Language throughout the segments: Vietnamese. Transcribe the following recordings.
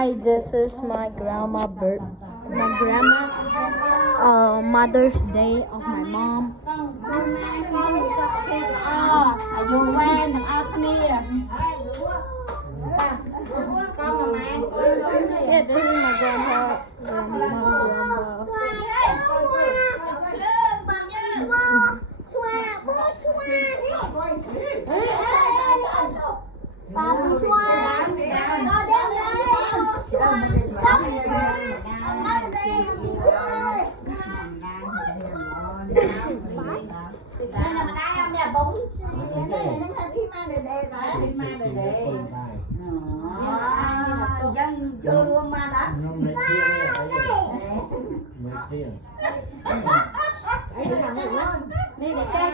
Hi, this is my grandma Mother's Day of my mom. Yeah, this is my grandpa, grandma. Dân chưa luôn mà đã. Đi để cho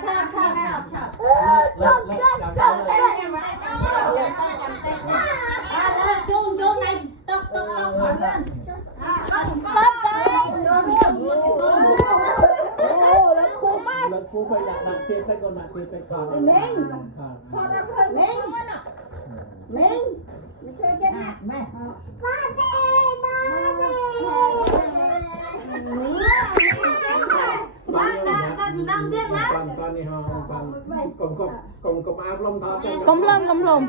chung chung này tóc cô phải đặt tiền phải còn đặt tiền phải còn mình chơi trên mặt mẹ đang tiếc lắm con này họ cùng áo lông thọ Công lông.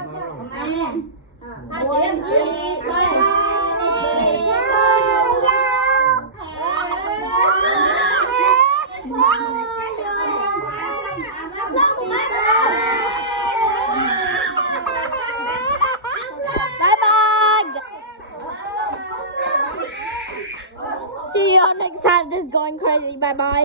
See you next time. This is going crazy. Bye bye.